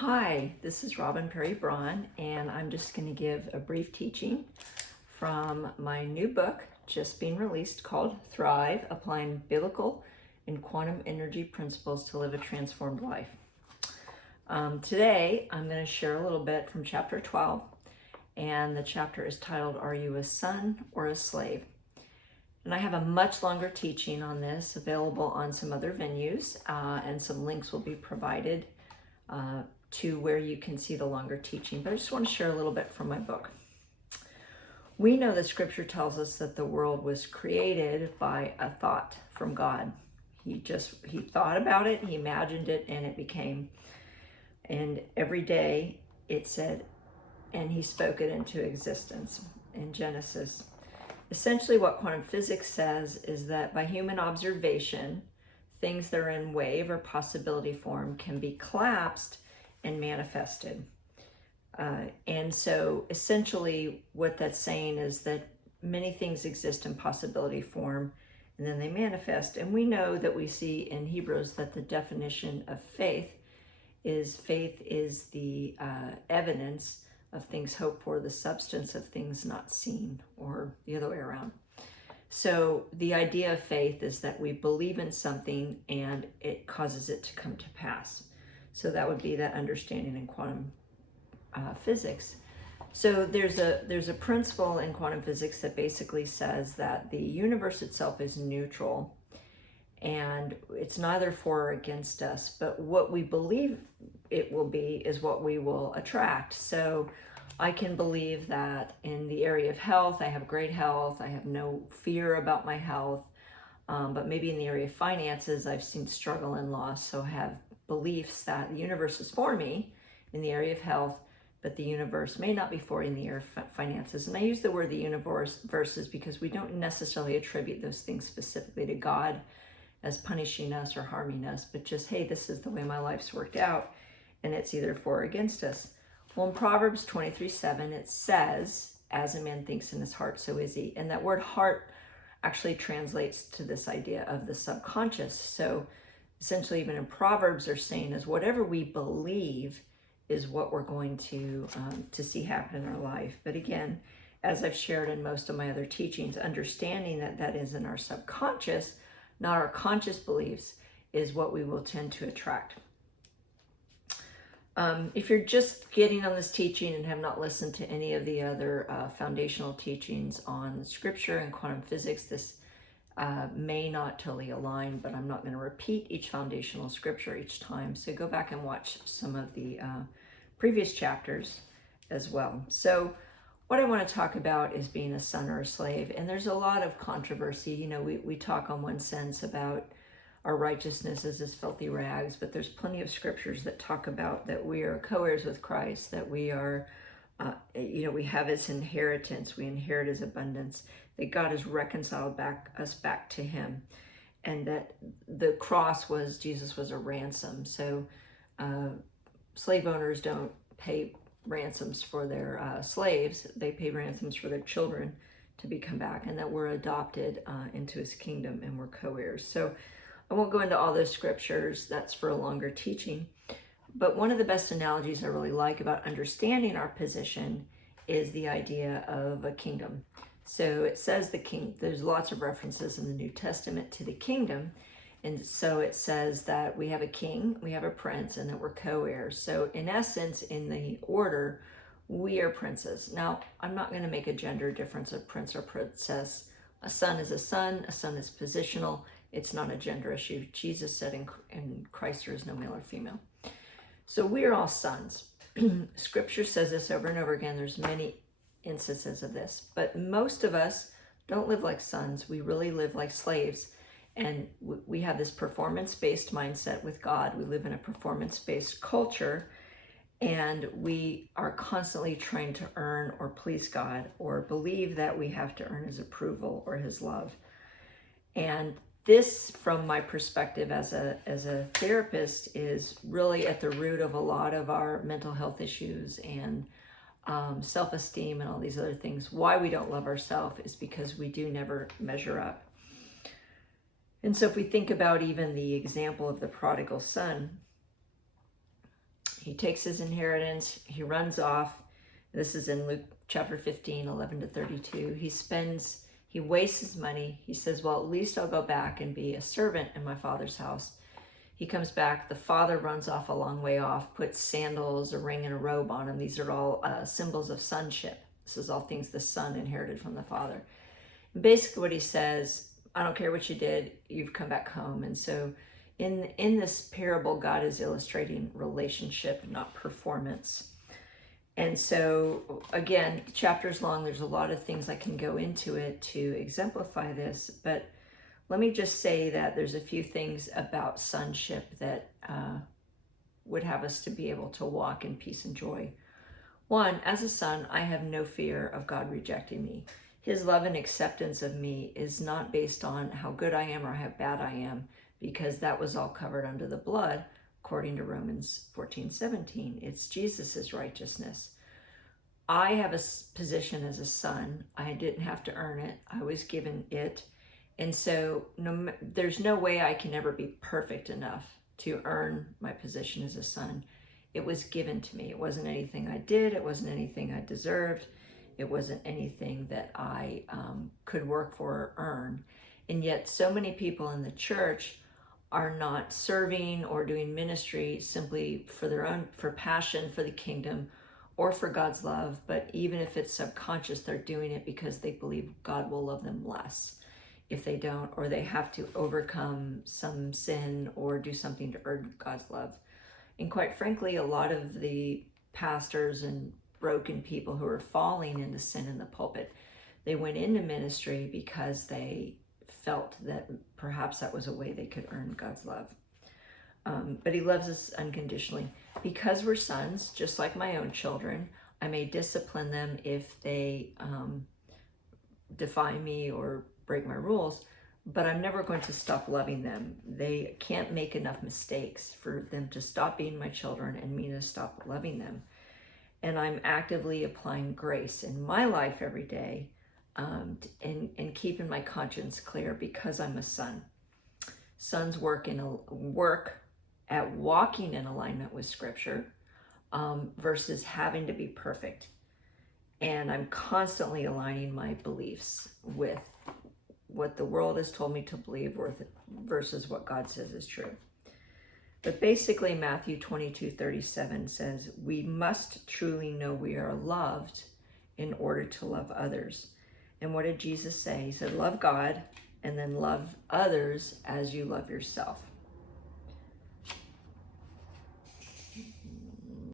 Hi, this is Robin Perry Braun, and I'm just going to give a brief teaching from my new book, just being released, called Thrive, Applying Biblical and Quantum Energy Principles to Live a Transformed Life. Today, I'm going to share a little bit from chapter 12, and the chapter is titled, Are You a Son or a Slave? And I have a much longer teaching on this available on some other venues, and some links will be provided to where you can see the longer teaching, but I just want to share a little bit from my book. We know that scripture tells us that the world was created by a thought from God. He thought about it, he imagined it, and it became. And every day it said, and he spoke it into existence in Genesis. Essentially what quantum physics says is that by human observation, things that are in wave or possibility form can be collapsed and manifested. And so essentially what that's saying is that many things exist in possibility form and then they manifest. And we know that we see in Hebrews that the definition of faith is the evidence of things hoped for, the substance of things not seen, or the other way around. So the idea of faith is that we believe in something and it causes it to come to pass. So that would be that understanding in quantum physics. So there's a principle in quantum physics that basically says that the universe itself is neutral and it's neither for or against us, but what we believe it will be is what we will attract. So I can believe that in the area of health, I have great health, I have no fear about my health, but maybe in the area of finances, I've seen struggle and loss, so I have beliefs that the universe is for me in the area of health, but the universe may not be for me in the area of finances. And I use the word the universe versus because we don't necessarily attribute those things specifically to God as punishing us or harming us, but just, hey, this is the way my life's worked out, and it's either for or against us. Well, in Proverbs 23:7, it says, as a man thinks in his heart, so is he. And that word heart actually translates to this idea of the subconscious. So essentially, even in Proverbs, they're saying is whatever we believe is what we're going to see happen in our life. But again, as I've shared in most of my other teachings, understanding that that is in our subconscious, not our conscious beliefs, is what we will tend to attract. If you're just getting on this teaching and have not listened to any of the other foundational teachings on scripture and quantum physics, this may not totally align, but I'm not going to repeat each foundational scripture each time. So go back and watch some of the previous chapters as well. So what I want to talk about is being a son or a slave. And there's a lot of controversy. You know, we talk on one sense about our righteousness is as filthy rags, but there's plenty of scriptures that talk about that we are co-heirs with Christ, that we are, we have his inheritance, we inherit his abundance, that God has reconciled us back to him, and that the cross Jesus was a ransom. So slave owners don't pay ransoms for their slaves, they pay ransoms for their children to become back, and that we're adopted into his kingdom and we're co-heirs. So I won't go into all those scriptures, that's for a longer teaching. But one of the best analogies I really like about understanding our position is the idea of a kingdom. So it says there's lots of references in the New Testament to the kingdom. And so it says that we have a king, we have a prince, and that we're co-heirs. So in essence, in the order, we are princes. Now, I'm not going to make a gender difference of prince or princess. A son is a son is positional. It's not a gender issue. Jesus said in Christ there is no male or female. So we are all sons. Scripture says this over and over again. There's many instances of this. But most of us don't live like sons. We really live like slaves. And we have this performance-based mindset with God. We live in a performance-based culture. And we are constantly trying to earn or please God or believe that we have to earn his approval or his love. And this, from my perspective as a therapist, is really at the root of a lot of our mental health issues and self-esteem and all these other things. Why we don't love ourselves is because we do never measure up. And so if we think about even the example of the prodigal son, He takes his inheritance, he runs off. This is in Luke chapter 15, 11 to 32. He wastes his money. He says, well, at least I'll go back and be a servant in my father's house. He comes back. The father runs off a long way off, puts sandals, a ring, and a robe on him. These are all symbols of sonship. This is all things the son inherited from the father. And basically what he says, I don't care what you did, you've come back home. And so in this parable, God is illustrating relationship, not performance. And so, again, the chapter's long. There's a lot of things I can go into it to exemplify this. But let me just say that there's a few things about sonship that would have us to be able to walk in peace and joy. One, as a son, I have no fear of God rejecting me. His love and acceptance of me is not based on how good I am or how bad I am, because that was all covered under the blood, according to Romans 14:17. It's Jesus's righteousness. I have a position as a son. I didn't have to earn it. I was given it. And so there's no way I can ever be perfect enough to earn my position as a son. It was given to me. It wasn't anything I did. It wasn't anything I deserved. It wasn't anything that I could work for or earn. And yet so many people in the church are not serving or doing ministry simply for passion for the kingdom or for God's love, but even if it's subconscious, they're doing it because they believe God will love them less if they don't, or they have to overcome some sin or do something to earn God's love. And quite frankly, a lot of the pastors and broken people who are falling into sin in the pulpit, they went into ministry because they felt that perhaps that was a way they could earn God's love. But he loves us unconditionally. Because we're sons, just like my own children, I may discipline them if they defy me or break my rules, but I'm never going to stop loving them. They can't make enough mistakes for them to stop being my children and me to stop loving them. And I'm actively applying grace in my life every day, and keeping my conscience clear because I'm a son. Sons work at walking in alignment with Scripture versus having to be perfect. And I'm constantly aligning my beliefs with what the world has told me to believe versus what God says is true. But basically, Matthew 22:37 says, we must truly know we are loved in order to love others. And what did Jesus say? He said, love God and then love others as you love yourself.